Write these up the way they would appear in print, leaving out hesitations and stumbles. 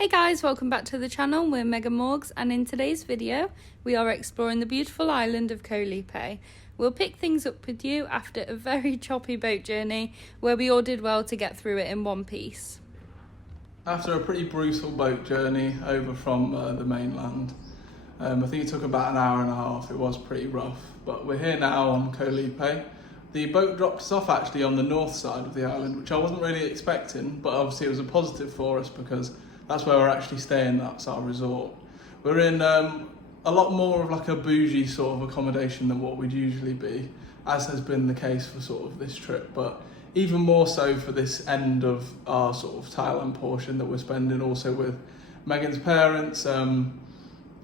Hey guys, welcome back to the channel. We're Megan Morgs, and in today's video we are exploring the beautiful island of Koh Lipe. We'll pick things up with you after a very choppy boat journey where we all did well to get through it in one piece. After a pretty brutal boat journey over from the mainland, I think it took about an hour and a half. It was pretty rough, but we're here now on Koh Lipe. The boat dropped us off actually on the north side of the island, which I wasn't really expecting, but obviously it was a positive for us because that's where we're actually staying. That's our resort. We're in a lot more of like a bougie sort of accommodation than what we'd usually be, as has been the case for sort of this trip, but even more so for this end of our sort of Thailand portion that we're spending also with Megan's parents. And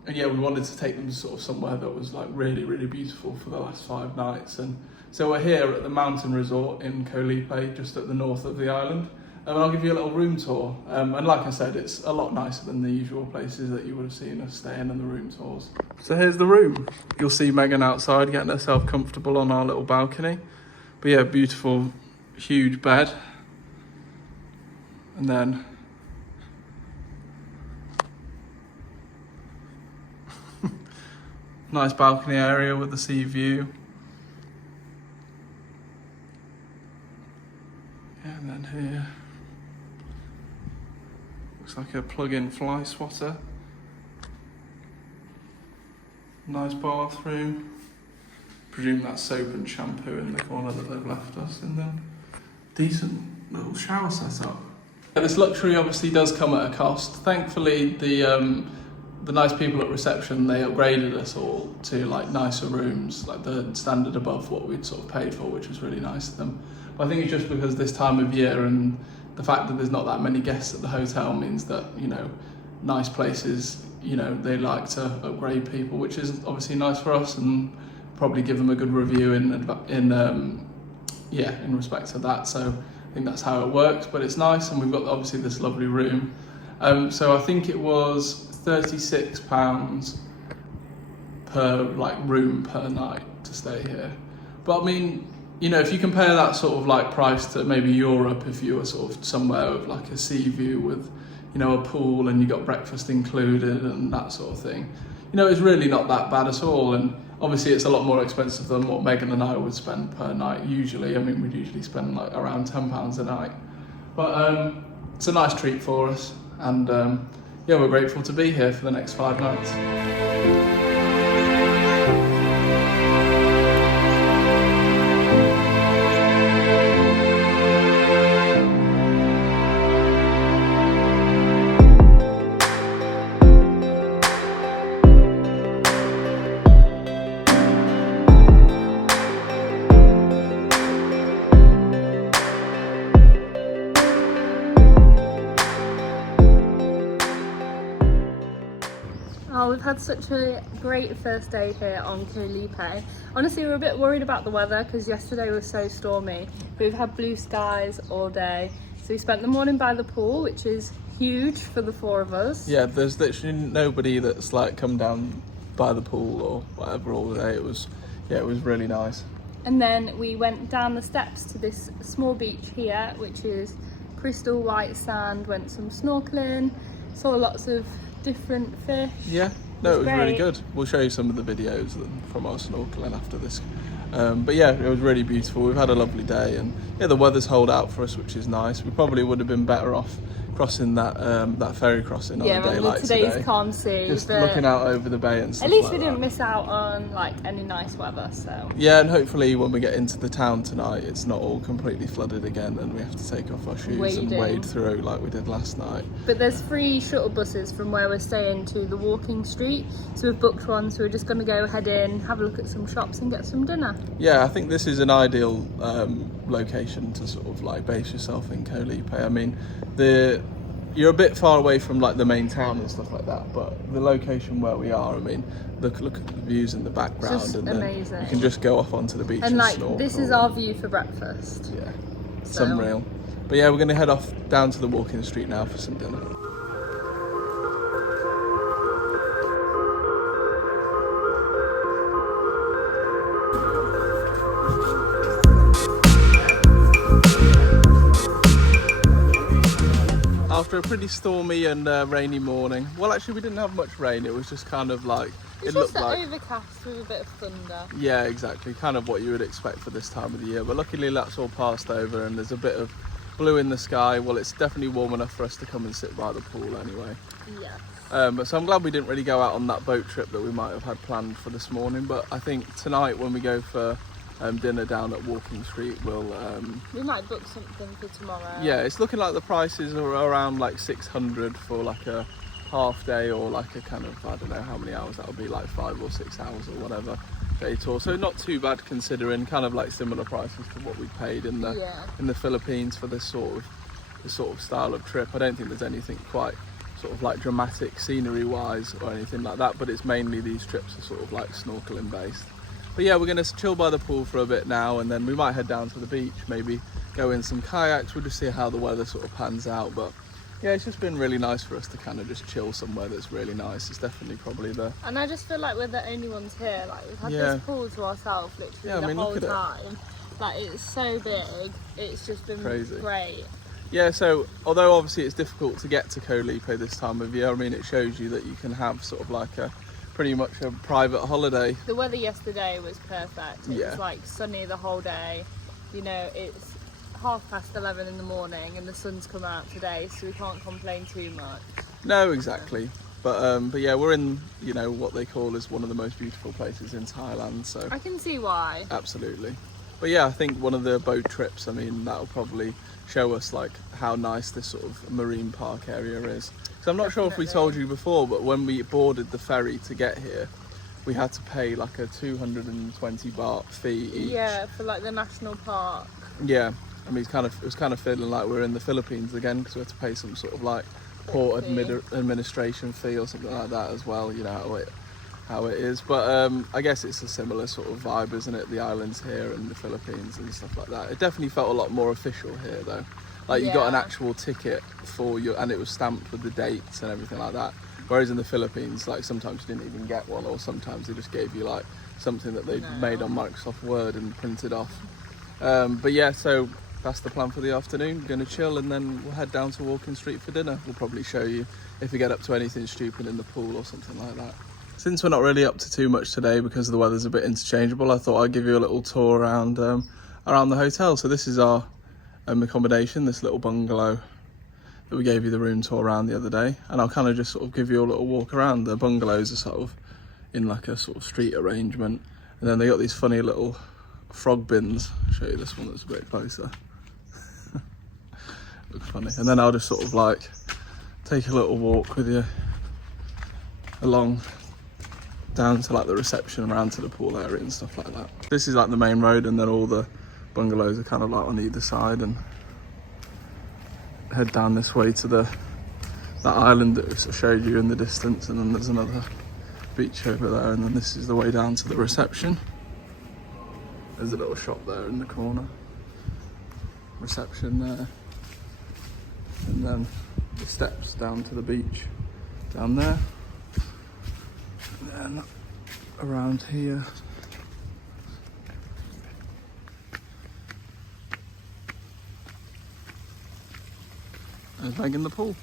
yeah, we wanted to take them to sort of somewhere that was like really, really beautiful for the last 5 nights. And so we're here at the Mountain Resort in Koh Lipe, just at the north of the island. And I'll give you a little room tour. And like I said, it's a lot nicer than the usual places that you would have seen us staying in the room tours. So here's the room. You'll see Megan outside getting herself comfortable on our little balcony. But yeah, beautiful, huge bed. And then nice balcony area with the sea view. And then here, looks like a plug-in fly swatter. Nice bathroom. Presume that's soap and shampoo in the corner that they've left us in there. Decent little shower setup. This luxury obviously does come at a cost. Thankfully, the nice people at reception, they upgraded us all to like nicer rooms, like the standard above what we'd sort of paid for, which was really nice of them. But I think it's just because this time of year and the fact that there's not that many guests at the hotel means that, you know, nice places, you know, they like to upgrade people, which is obviously nice for us, and probably give them a good review in respect to that. So I think that's how it works, but it's nice, and we've got obviously this lovely room. So I think it was £36 per like room per night to stay here. But I mean, you know, if you compare that sort of like price to maybe Europe, if you were sort of somewhere with like a sea view with, you know, a pool and you got breakfast included and that sort of thing, you know, it's really not that bad at all. And obviously it's a lot more expensive than what Megan and I would spend per night usually. I mean, we'd usually spend like around £10 a night. But it's a nice treat for us, and yeah, we're grateful to be here for the next 5 nights. Oh, we've had such a great first day here on Koh Lipe. Honestly, we were a bit worried about the weather because yesterday was so stormy, but we've had blue skies all day. So we spent the morning by the pool, which is huge for the 4 of us. Yeah, there's literally nobody that's like come down by the pool or whatever all day. It was really nice. And then we went down the steps to this small beach here, which is crystal white sand, went some snorkeling, saw lots of different fish. Yeah, no, it was really great. good. We'll show you some of the videos from our snorkeling after this. But yeah, it was really beautiful. We've had a lovely day, and yeah, the weather's held out for us, which is nice. We probably would have been better off crossing that ferry crossing on a day like today's today. calm sea, just looking out over the bay and stuff. At least like we didn't that. miss out on like any nice weather, so Yeah, and hopefully when we get into the town tonight, it's not all completely flooded again and we have to take off our shoes and wade through like we did last night. But there's free shuttle buses from where we're staying to the walking street, so we've booked one, so we're just going to go head in, have a look at some shops and get some dinner. Yeah, I think this is an ideal location to sort of like base yourself in Koh Lipe. I mean, you're a bit far away from like the main town and stuff like that, but the location where we are, I mean, look at the views in the background, Just and amazing. then you can just go off onto the beach And like snorkel. this is our view for breakfast. Yeah, So. unreal. But yeah, we're going to head off down to the walking street now for some dinner. after a pretty stormy and rainy morning. Well, actually, we didn't have much rain. It was just kind of like It's just overcast with a bit of thunder. Yeah, exactly. Kind of what you would expect for this time of the year. But luckily, that's all passed over, and there's a bit of blue in the sky. Well, it's definitely warm enough for us to come and sit by the pool anyway. Yeah. So I'm glad we didn't really go out on that boat trip that we might have had planned for this morning. But I think tonight when we go for dinner down at Walking Street, we might book something for tomorrow. Yeah, it's looking like the prices are around like 600 for like a half day, or like a kind of, I don't know how many hours that would be, like 5 or 6 hours or whatever day tour. So not too bad considering, kind of like similar prices to what we paid in the Philippines for this sort of style of trip. I don't think there's anything quite sort of like dramatic scenery wise or anything like that, but it's mainly these trips are sort of like snorkeling based. But yeah, we're going to chill by the pool for a bit now, and then we might head down to the beach, maybe go in some kayaks. We'll just see how the weather sort of pans out. But yeah, it's just been really nice for us to kind of just chill somewhere that's really nice. It's definitely probably And I just feel like we're the only ones here. Like, we've had this pool to ourselves literally the whole time. Like, it's so big. It's just been crazy. Great. Yeah, so although obviously it's difficult to get to Koh Lipe this time of year, I mean, it shows you that you can have sort of like pretty much a private holiday. The weather yesterday was perfect. It was like sunny the whole day. You know, it's 11:30 in the morning and the sun's come out today, so we can't complain too much. No, exactly. But yeah, we're in, you know, what they call is one of the most beautiful places in Thailand, so I can see why. Absolutely. But yeah, I think one of the boat trips, I mean, that'll probably show us like how nice this sort of marine park area is. So I'm not sure if we told you before, but when we boarded the ferry to get here, we had to pay like a 220 baht fee each. Yeah, for like the national park. Yeah, I mean, it was kind of feeling like we're in the Philippines again, because we had to pay some sort of like port administration fee or something like that as well. You know how it is, but I guess it's a similar sort of vibe, isn't it? The islands here and the Philippines and stuff like that. It definitely felt a lot more official here, though. Like you got an actual ticket for you, and it was stamped with the dates and everything like that. Whereas in the Philippines, like sometimes you didn't even get one, or sometimes they just gave you like something that they'd made on Microsoft Word and printed off. But yeah, so that's the plan for the afternoon. We're going to chill, and then we'll head down to Walking Street for dinner. We'll probably show you if we get up to anything stupid in the pool or something like that. Since we're not really up to too much today because the weather's a bit interchangeable, I thought I'd give you a little tour around the hotel. So this is our accommodation, this little bungalow that we gave you the room tour around the other day, and I'll kind of just sort of give you a little walk around. The bungalows are sort of in like a sort of street arrangement, and then they got these funny little frog bins. I'll show you this one that's a bit closer. Looks funny. And then I'll just sort of like take a little walk with you along down to like the reception, around to the pool area and stuff like that. This is like the main road, and then all the bungalows are kind of like on either side, and head down this way to that island that we sort of showed you in the distance, and then there's another beach over there, and then this is the way down to the reception. There's a little shop there in the corner, reception there, and then the steps down to the beach down there, and then around here. There's Meg in the pool.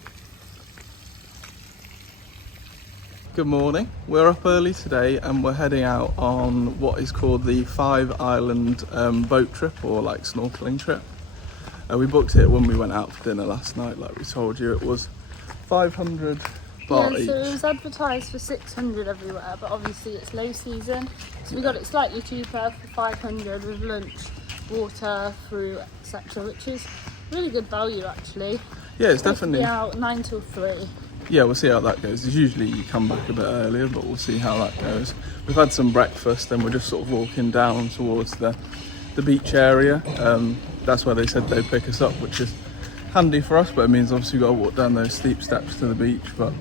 Good morning. We're up early today and we're heading out on what is called the 5-island boat trip, or like snorkeling trip. We booked it when we went out for dinner last night, like we told you. It was 500 baht each. So it was advertised for 600 everywhere, but obviously it's low season, so we got it slightly cheaper for 500 with lunch, water, fruit, etc., which is really good value actually. Yeah, it's definitely out 9 till 3. Yeah, we'll see how that goes. Usually you come back a bit earlier, but we'll see how that goes. We've had some breakfast and we're just sort of walking down towards the beach area. That's where they said they'd pick us up, which is handy for us, but it means obviously we've got to walk down those steep steps to the beach. But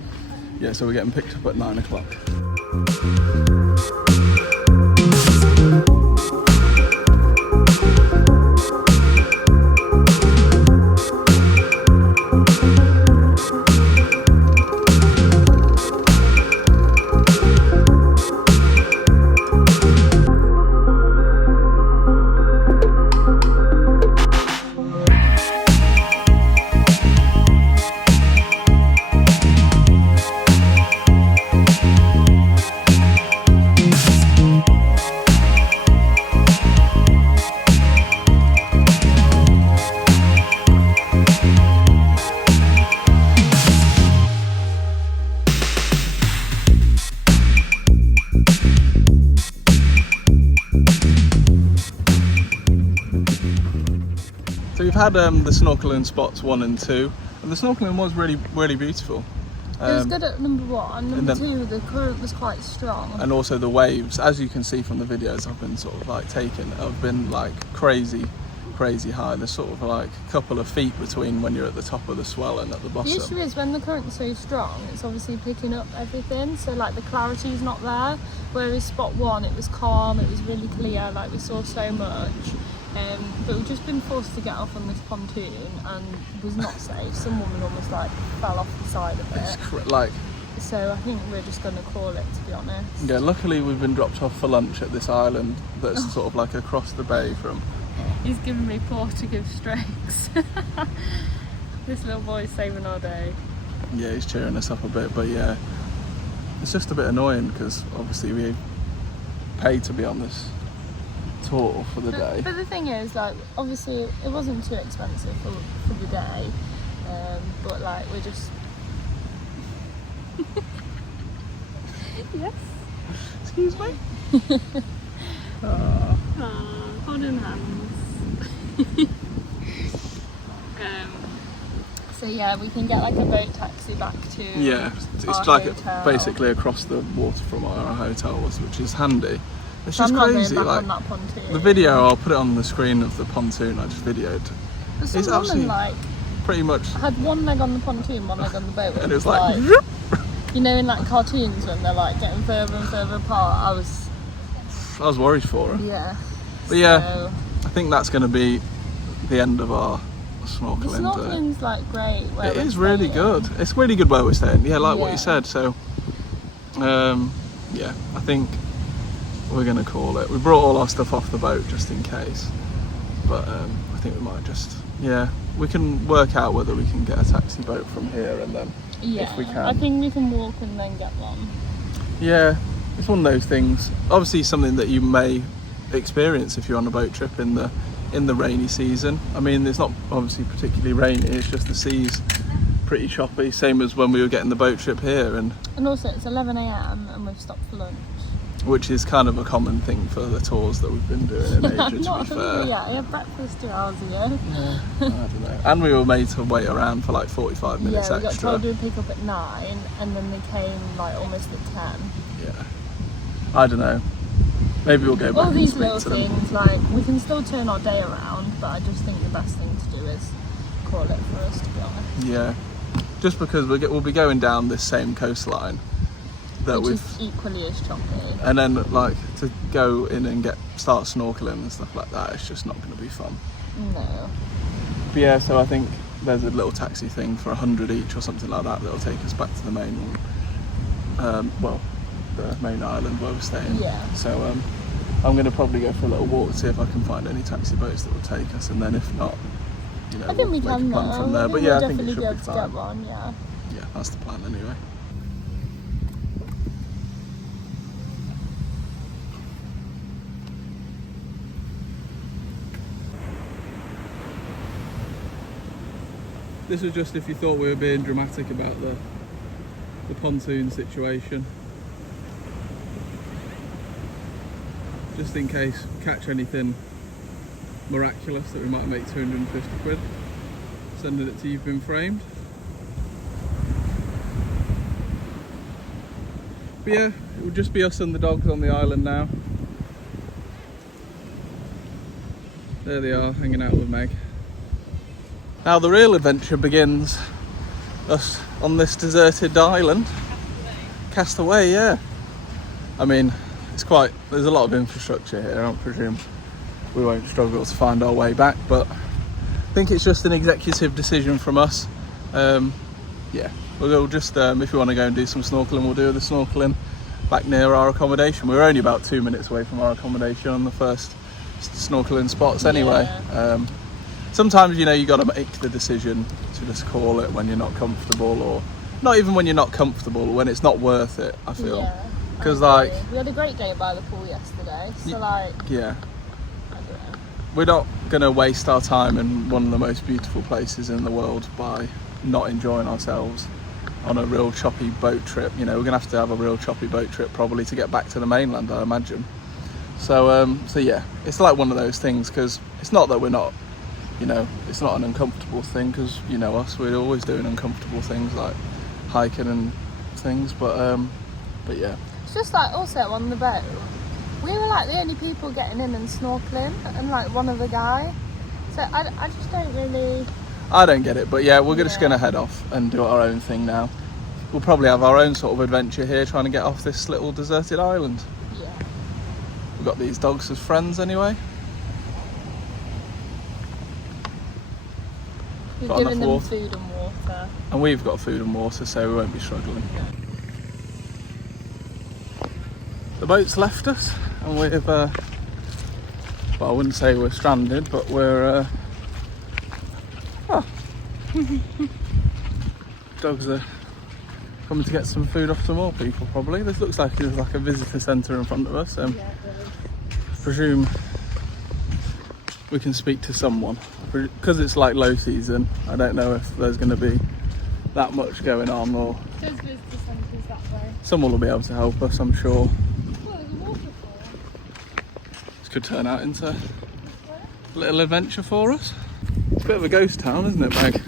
yeah, so we're getting picked up at 9 o'clock. had the snorkeling spots 1 and 2, and the snorkeling was really beautiful. It was good at number 1. Number then, 2, the current was quite strong. And also the waves, as you can see from the videos I've been sort of like taking, have been like crazy high. There's sort of like a couple of feet between when you're at the top of the swell and at the bottom. The issue is when the current's so strong, it's obviously picking up everything, so like the clarity's not there. Whereas spot 1, it was calm, it was really clear, like we saw so much. But we've just been forced to get off on this pontoon and it was not safe. Some woman almost like fell off the side of it. So I think we're just going to call it, to be honest. Yeah, luckily we've been dropped off for lunch at this island that's sort of like across the bay from... He's giving me Portuguese strokes. This little boy's saving our day. Yeah, he's cheering us up a bit, but yeah, it's just a bit annoying because obviously we paid to be on this tour for the day. But the thing is, like, obviously it wasn't too expensive for the day, but like we're just... Yes? Excuse me? Holding hands. So yeah, we can get like a boat taxi back to it's like hotel. Basically across the water from our hotel, which is handy. It's So just I'm not crazy. going back Like on that pontoon. the video, I'll put it on the screen of the pontoon I just videoed. But some It's woman absolutely like pretty much, had one leg on the pontoon, one leg on the boat, and it was like you know, in like cartoons when they're like getting further and further apart. I was worried for her. Yeah. But yeah, So, I think that's going to be the end of our the snorkeling day. snorkeling's like great. It is really good. It's really good where we're staying. Yeah, like what you said. So, yeah, I think we're going to call it. We brought all our stuff off the boat just in case. But I think we might just, we can work out whether we can get a taxi boat from here and then if we can. I think we can walk and then get one. Yeah, it's one of those things. Obviously something that you may experience if you're on a boat trip in the rainy season. I mean, it's not obviously particularly rainy, it's just the sea's pretty choppy, same as when we were getting the boat trip here, and also it's 11 AM and we've stopped for lunch, which is kind of a common thing for the tours that we've been doing in Asia, to be fair. Yeah, I had breakfast 2 hours ago. I don't know. And we were made to wait around for like 45 minutes we got extra. told we'd pick up at 9 and then they came like almost at 10. Yeah, I don't know. Maybe we'll go back All and these speak little to them. things, like, we can still turn our day around, but I just think the best thing to do is call it for us, to be honest. Yeah, just because we'll be going down this same coastline that Which is equally as choppy. and then like to go in and start snorkeling and stuff like that, it's just not going to be fun. No. But yeah, so I think there's a little taxi thing for 100 each or something like that that'll take us back to the main one. The main island where we're staying. Yeah. So I'm going to probably go for a little walk to see if I can find any taxi boats that will take us, and then if not, I think we we'll can make a plan from there. But we'll yeah, I think definitely it should be able be to fine. get one, yeah. Yeah, that's the plan anyway. This was just if you thought we were being dramatic about the pontoon situation. Just in case we catch anything miraculous that we might make 250 quid. Sending it to You've Been Framed. But yeah, it would just be us and the dogs on the island now. There they are, hanging out with Meg. Now the real adventure begins, us on this deserted island. Castaway, yeah. I mean, there's a lot of infrastructure here. I presume we won't struggle to find our way back, but I think it's just an executive decision from us. Yeah, we'll just, if we want to go and do some snorkeling, we'll do the snorkeling back near our accommodation. We were only about 2 minutes away from our accommodation on the first snorkeling spots anyway. Yeah. Sometimes, you got to make the decision to just call it when you're not comfortable, or not even when you're not comfortable, when it's not worth it, I feel. Yeah. Because we had a great day by the pool yesterday, so yeah, I don't know. we're not going to waste our time in one of the most beautiful places in the world by not enjoying ourselves on a real choppy boat trip. We're going to have a real choppy boat trip probably to get back to the mainland, I imagine. So yeah, it's like one of those things, because it's not that we're not you know, it's not an uncomfortable thing, because you know us, we're always doing uncomfortable things like hiking and things, but yeah. It's just like also on the boat, we were like the only people getting in and snorkeling, and like one other guy. So I just don't really... I don't get it, but yeah, we're just going to head off and do our own thing now. We'll probably have our own sort of adventure here, trying to get off this little deserted island. Yeah. We've got these dogs as friends anyway. We've Got given enough them water. food and water. And we've got food and water, so we won't be struggling. The boat's left us, and we've, well, I wouldn't say we're stranded, but we're, dogs are coming to get some food off some more people, probably. This looks like there's like a visitor centre in front of us. Yeah, it Presume we can speak to someone. Because it's like low season, I don't know if there's going to be that much going on, or does. There's visitor centres that way. someone will be able to help us, I'm sure. Oh, there's a waterfall. This could turn out into a little adventure for us. It's a bit of a ghost town, isn't it, Meg?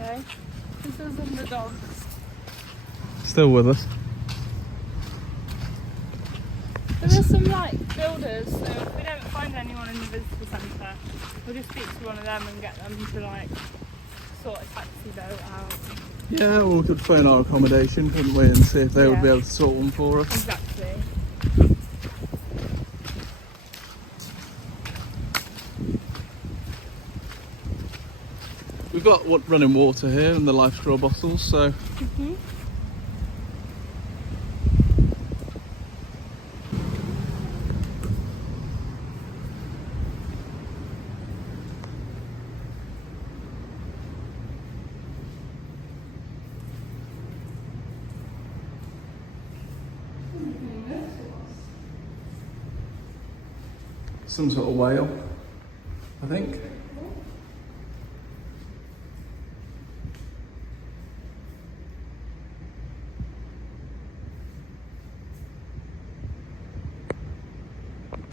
Okay. This is the dogs. Still with us. But there's some like builders, so if we don't find anyone in the visitor centre, we'll just speak to one of them and get them to like sort a taxi boat out. Yeah, well, we could phone our accommodation, couldn't we, and see if they would be able to sort one for us. Exactly. We've got running water here and the life straw bottles, so some sort of whale, I think.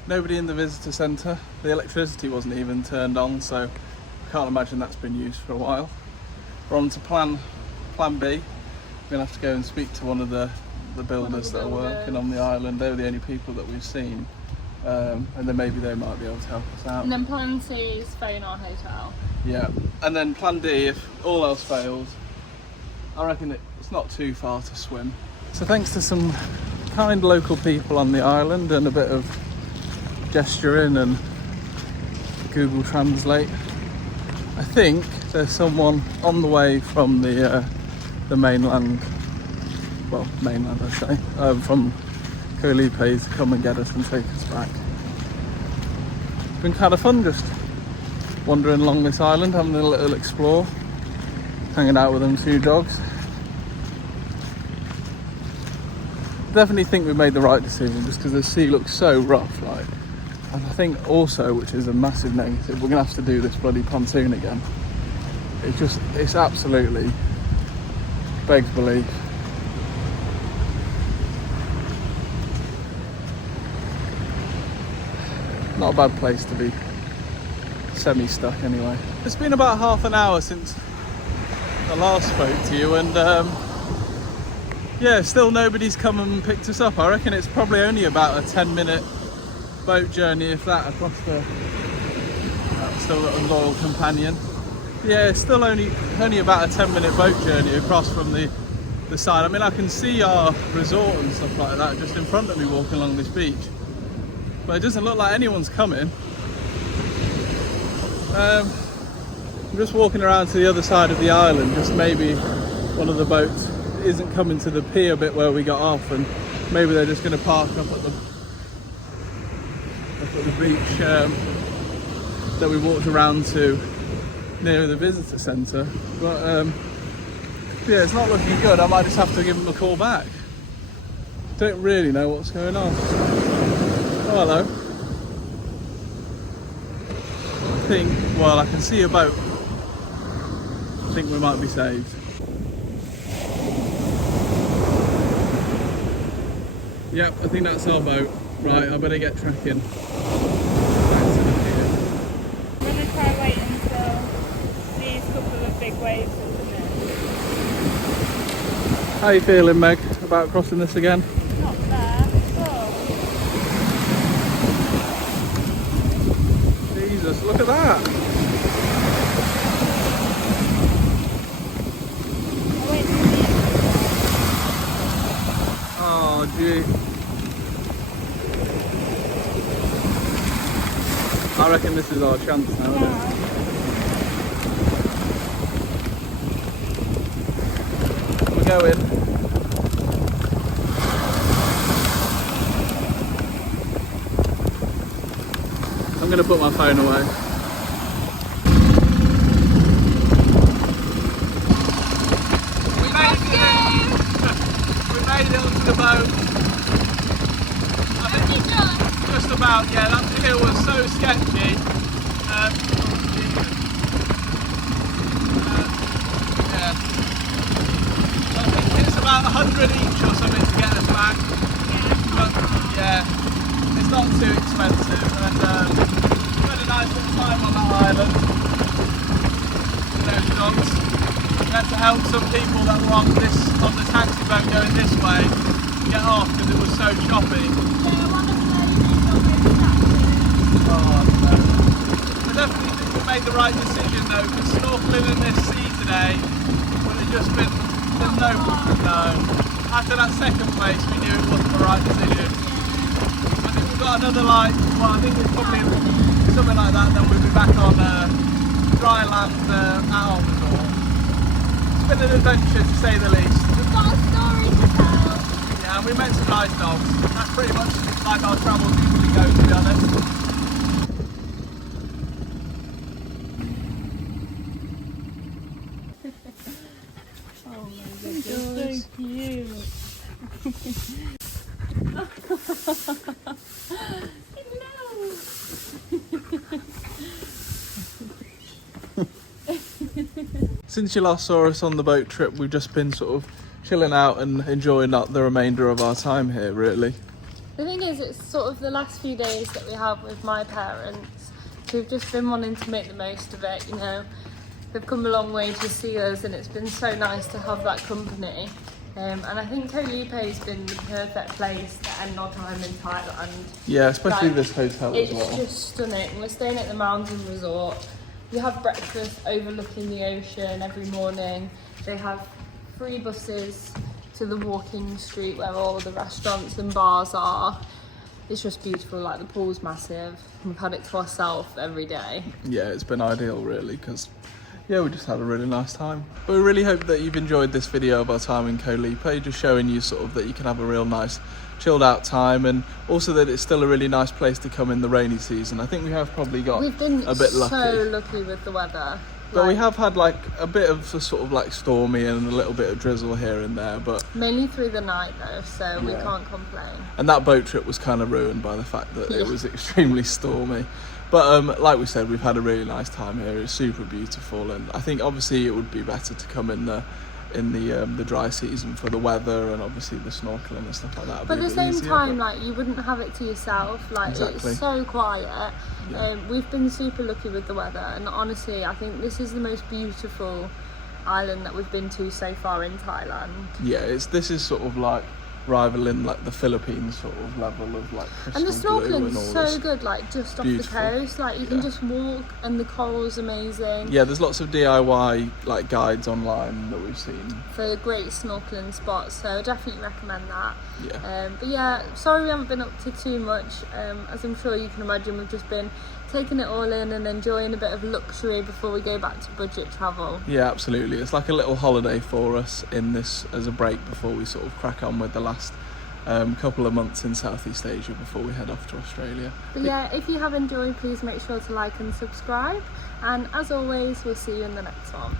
Nobody in the visitor centre. The electricity wasn't even turned on, so I can't imagine that's been used for a while. We're on to plan B. We're gonna have to go and speak to one of the builders that are working on the island. They're the only people that we've seen, and then maybe they might be able to help us out. And then plan C is phone our hotel. Yeah, and then plan D, if all else fails, I reckon it's not too far to swim. So thanks to some kind local people on the island and a bit of gesturing and Google Translate, I think there's someone on the way from the mainland, well, mainland I say, from Koh Lipe to come and get us and take us back. It's been kind of fun just wandering along this island, having a little explore, hanging out with them two dogs. Definitely think we made the right decision, just because the sea looks so rough, like. And I think also, which is a massive negative, we're gonna have to do this bloody pontoon again. It's absolutely begs belief. Not a bad place to be semi-stuck anyway. It's been about half an hour since I last spoke to you, and yeah, still nobody's come and picked us up. I reckon it's probably only about a 10-minute boat journey, if that, across the still got a loyal companion. Yeah, it's still only about a 10-minute boat journey across from the side. I mean, I can see our resort and stuff like that just in front of me walking along this beach, but it doesn't look like anyone's coming. I'm just walking around to the other side of the island, just maybe one of the boats isn't coming to the pier bit where we got off, and maybe they're just going to park up at the beach that we walked around to near the visitor centre. But yeah, it's not looking good. I might just have to give them a call back. Don't really know what's going on. Oh, hello. I think, well, I can see a boat. I think we might be saved. Yep, I think that's our boat. Right, I better get tracking. I'm gonna try wait How are you feeling, Meg, about crossing this again? Not there. Jesus, look at that! Oh, gee. I reckon this is our chance now, isn't it? We're going. I'm going to put my phone away. We made it onto the boat. I think just about, yeah, that hill was so sketchy. Yeah. I think it's about 100 each or something to get us back. But yeah, it's not too expensive. And we had a nice little time on that island. With those dogs. We had to help some people that were on the taxi boat going this way get off because it was so choppy. Oh, no. I definitely think we made the right decision though, because snorkeling in this sea today would have just been no. After that second place we knew it wasn't the right decision. I think we've got another I think it's probably something like that, then we'll be back on dry land at our resort. It's been an adventure to say the least. We've got a story to tell. Yeah, and we met some nice dogs. That's pretty much like our travels usually go, to be honest. So cute. Since you last saw us on the boat trip, we've just been sort of chilling out and enjoying the remainder of our time here, really. The thing is, it's sort of the last few days that we have with my parents. We've just been wanting to make the most of it, you know. They've come a long way to see us and it's been so nice to have that company. And I think Koh Lipe has been the perfect place to end our time in Thailand. Yeah, especially this hotel as well. It's just stunning. We're staying at the Mountain Resort. You have breakfast overlooking the ocean every morning. They have free buses to the walking street where all the restaurants and bars are. It's just beautiful, like the pool's massive. We've had it to ourselves every day. Yeah, it's been ideal really, because yeah, we just had a really nice time. But we really hope that you've enjoyed this video of our time in Koh Lipe, just showing you sort of that you can have a real nice chilled out time, and also that it's still a really nice place to come in the rainy season. I think we have probably got We've been a bit lucky. so lucky with the weather. But we have had like a bit of a sort of like stormy and a little bit of drizzle here and there, but mainly through the night though, so we Yeah. can't complain. and that boat trip was kind of ruined by the fact that it was extremely stormy. But like we said, we've had a really nice time here. It's super beautiful, and I think obviously it would be better to come in the dry season for the weather and obviously the snorkeling and stuff like that. But at the same time, like you wouldn't have it to yourself. Like Exactly. it's so quiet. Yeah. We've been super lucky with the weather, and honestly, I think this is the most beautiful island that we've been to so far in Thailand. Yeah, this is sort of like rivaling like the Philippines sort of level of like crystal And the blue and snorkeling's all so this. good, like just off Beautiful. the coast. Like you can just walk, and the coral's amazing. Yeah, there's lots of DIY like guides online that we've seen. For great snorkeling spots, so definitely recommend that. Yeah. But yeah, sorry we haven't been up to too much. As I'm sure you can imagine, we've just been taking it all in and enjoying a bit of luxury before we go back to budget travel. Yeah, absolutely. It's like a little holiday for us in this as a break before we sort of crack on with the last couple of months in Southeast Asia before we head off to Australia. But yeah, if you have enjoyed, please make sure to like and subscribe. And as always, we'll see you in the next one.